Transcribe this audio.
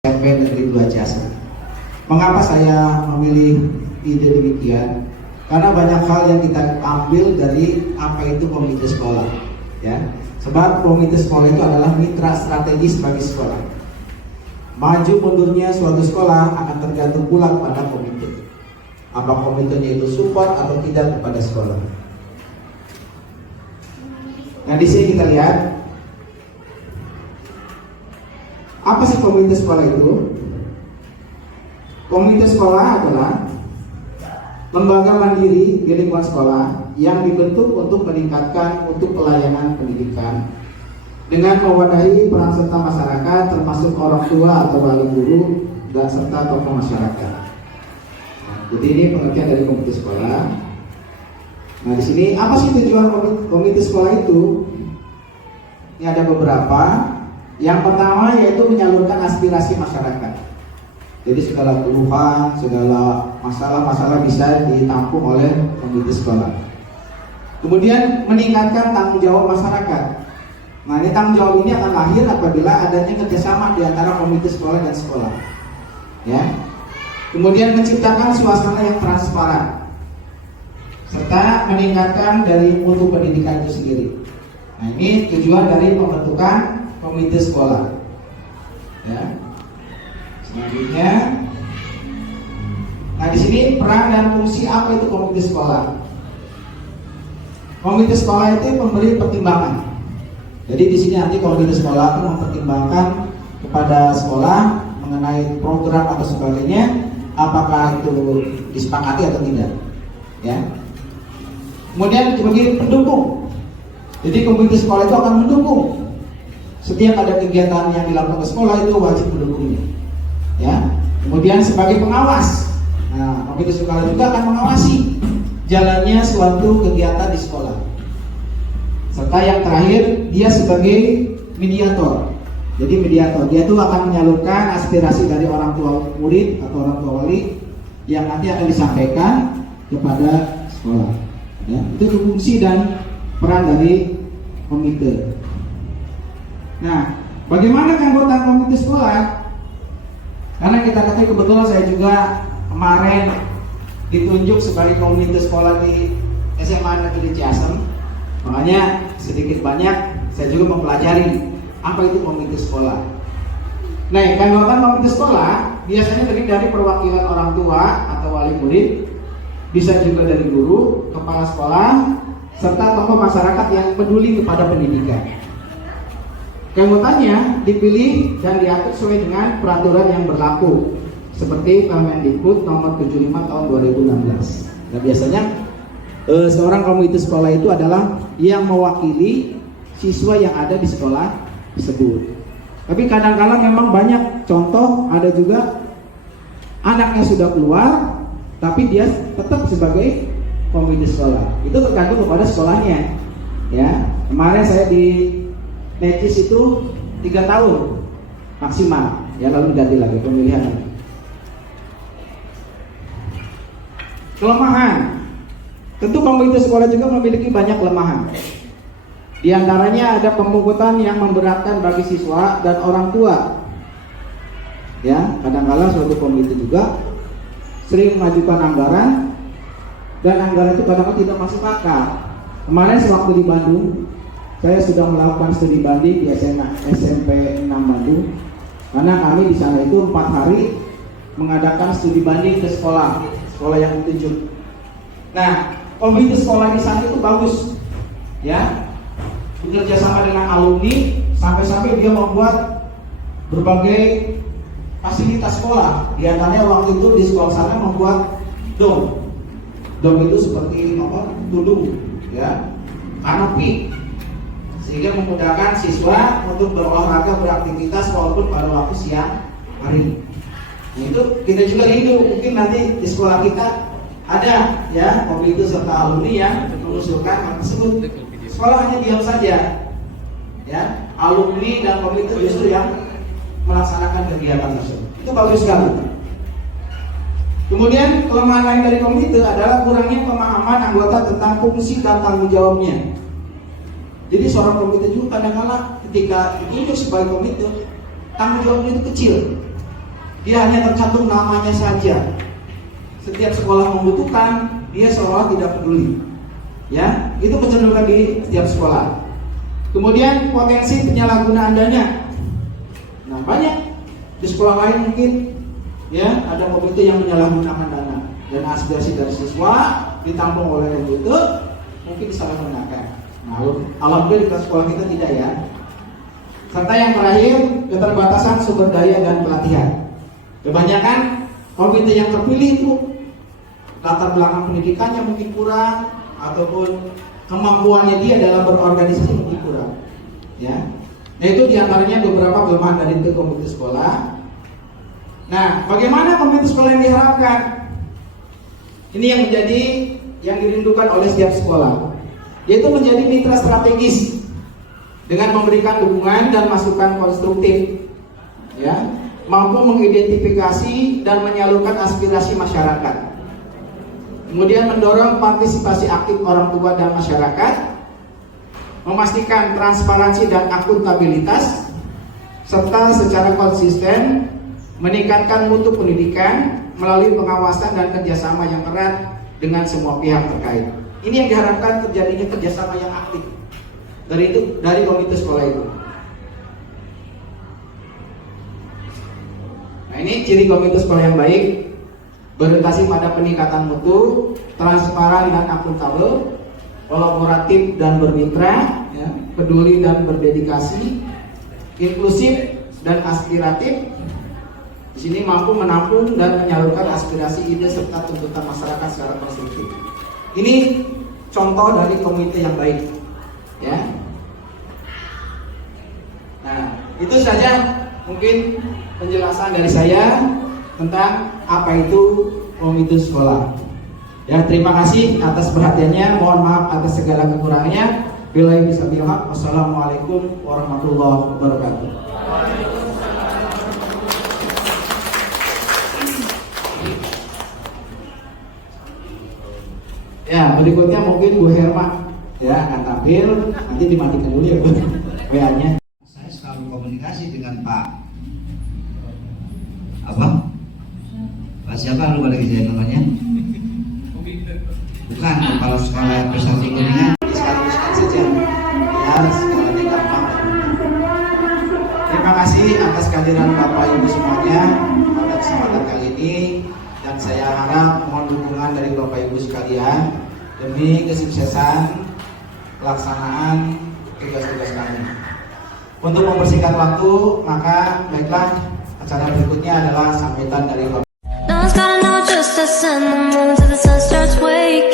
SMP Negeri 2 Ciasem. Mengapa saya memilih ide demikian? Karena banyak hal yang kita ambil dari apa itu komite sekolah, ya. Sebab komite sekolah itu adalah mitra strategis bagi sekolah. Maju mundurnya suatu sekolah akan tergantung pula pada komite. Apa komitenya itu support atau tidak kepada sekolah. Nah, di sini kita lihat apa sih komite sekolah itu? Komite sekolah adalah lembaga mandiri di lingkungan sekolah yang dibentuk untuk meningkatkan untuk pelayanan pendidikan dengan mewadahi peran serta masyarakat termasuk orang tua atau wali guru dan serta tokoh masyarakat. Jadi ini pengertian dari komite sekolah. Nah, di sini apa sih tujuan komite sekolah itu? Ini ada beberapa. Yang pertama yaitu menyalurkan aspirasi masyarakat. Jadi segala keluhan, segala masalah-masalah bisa ditampung oleh komite sekolah. Kemudian meningkatkan tanggung jawab masyarakat. Nah, ini tanggung jawab ini akan lahir apabila adanya kerjasama di antara komite sekolah dan sekolah. Ya. Kemudian menciptakan suasana yang transparan serta meningkatkan dari mutu pendidikan itu sendiri. Nah, ini tujuan dari pembentukan komite sekolah. Ya. Selanjutnya, nah di sini peran dan fungsi apa itu komite sekolah? Komite sekolah itu memberi pertimbangan. Jadi di sini nanti komite sekolah itu mempertimbangkan kepada sekolah mengenai program atau sebagainya, apakah itu disepakati atau tidak. Ya. Kemudian sebagai pendukung. Jadi komite sekolah itu akan mendukung setiap ada kegiatan yang dilakukan ke sekolah itu wajib mendukungnya. Ya. Kemudian sebagai pengawas. Nah, komite sekolah juga akan mengawasi jalannya suatu kegiatan di sekolah. Serta yang terakhir, dia sebagai mediator. Jadi mediator, dia tuh akan menyalurkan aspirasi dari orang tua murid atau orang tua wali yang nanti akan disampaikan kepada sekolah. Ya, itu fungsi dan peran dari komite. Nah, bagaimana anggota komite sekolah? Karena kita ketahui kebetulan saya juga kemarin ditunjuk sebagai komite sekolah di SMA Negeri Ciasem. Makanya sedikit banyak saya juga mempelajari apa itu komite sekolah. Nah, anggota komite sekolah biasanya terdiri dari perwakilan orang tua atau wali murid, bisa juga dari guru, kepala sekolah, serta tokoh masyarakat yang peduli kepada pendidikan. Keanggotanya dipilih dan diatur sesuai dengan peraturan yang berlaku seperti Permendikbud nomor 75 tahun 2016. Nah, biasanya seorang komite sekolah itu adalah yang mewakili siswa yang ada di sekolah tersebut. Tapi kadang-kadang memang banyak contoh, ada juga anaknya sudah keluar tapi dia tetap sebagai komite sekolah. Itu tergantung kepada sekolahnya. Ya, kemarin saya di Necis itu 3 tahun maksimal, ya, lalu diganti lagi pemilihan. Kelemahan, tentu komite sekolah juga memiliki banyak kelemahan. Di antaranya ada pemungutan yang memberatkan bagi siswa dan orang tua. Ya, kadang-kala suatu komite juga sering mengajukan anggaran dan anggaran itu kadang-kadang tidak masuk akal. Kemarin sewaktu di Bandung, saya sudah melakukan studi banding di SMP 6 Bandung. Karena kami di sana itu 4 hari mengadakan studi banding ke sekolah yang ditunjuk. Nah, komite sekolah di sana itu bagus, ya, bekerja sama dengan alumni sampai-sampai dia membuat berbagai fasilitas sekolah. Di antaranya waktu itu di sekolah sana membuat dom itu seperti apa, tudung, ya, kanopi, sehingga memudahkan siswa untuk berolahraga, beraktivitas walaupun pada waktu siang hari. Nah, itu kita juga rindu, mungkin nanti di sekolah kita ada, ya, komite serta alumni yang mengusulkan hal tersebut. Sekolah hanya diam saja, ya, alumni dan komite justru yang melaksanakan kegiatan tersebut. Itu bagus sekali. Kemudian kelemahan lain dari komite adalah kurangnya pemahaman anggota tentang fungsi dan tanggung jawabnya. Jadi seorang komite juga kadang-kala ketika ditunjuk sebagai komite, tanggung jawabnya itu kecil. Dia hanya tercantum namanya saja. Setiap sekolah membutuhkan, dia seolah tidak peduli. Ya, itu kecenderungan di setiap sekolah. Kemudian potensi penyalahgunaan dana. Nah, banyak di sekolah lain mungkin ya ada komite yang menyalahgunakan dana dan aspirasi dari siswa ditampung oleh komite mungkin disalahgunakan. Nah, alhamdulillah di sekolah kita tidak ya. Serta yang terakhir, keterbatasan sumber daya dan pelatihan. Kebanyakan komite yang terpilih itu latar belakang pendidikannya mungkin kurang ataupun kemampuannya dia dalam berorganisasi mungkin kurang. Ya, nah itu diantaranya beberapa kelemahan dari komite sekolah. Nah, bagaimana komite sekolah yang diharapkan? Ini yang menjadi yang dirindukan oleh setiap sekolah, yaitu menjadi mitra strategis dengan memberikan dukungan dan masukan konstruktif, ya, mampu mengidentifikasi dan menyalurkan aspirasi masyarakat. Kemudian mendorong partisipasi aktif orang tua dan masyarakat, memastikan transparansi dan akuntabilitas, serta secara konsisten meningkatkan mutu pendidikan melalui pengawasan dan kerjasama yang erat dengan semua pihak terkait. Ini yang diharapkan terjadinya kerjasama yang aktif dari komite sekolah itu. Nah, ini ciri komite sekolah yang baik: berorientasi pada peningkatan mutu, transparan dan akuntabel, kolaboratif dan bermitra, ya, peduli dan berdedikasi, inklusif dan aspiratif. Di sini mampu menampung dan menyalurkan aspirasi, ide serta tuntutan masyarakat secara konstruktif. Ini contoh dari komite yang baik, ya. Nah, itu saja mungkin penjelasan dari saya tentang apa itu komite sekolah. Ya, terima kasih atas perhatiannya. Mohon maaf atas segala kekurangannya. Billahi taufiq. Wassalamualaikum warahmatullahi wabarakatuh. Ya, berikutnya mungkin Bu Herma ya akan tampil. Nanti dimatikan dulu ya Bu WA-nya. Saya selalu komunikasi dengan Pak siapa lupa lagi saya namanya? Bukan, kepala sekolah prestasi kuningan. Diskalifikasikan saja biar sekolahnya gampang. Terima kasih atas kehadiran Bapak Ibu semuanya pada kesempatan kali ini, dan saya harap mohon dukungan dari Bapak Ibu sekalian demi kesuksesan pelaksanaan tugas-tugas kami. Untuk mempersingkat waktu, maka baiklah acara berikutnya adalah sambutan dari Bapak. No one's gotta know just us and the moon till the sun starts waking.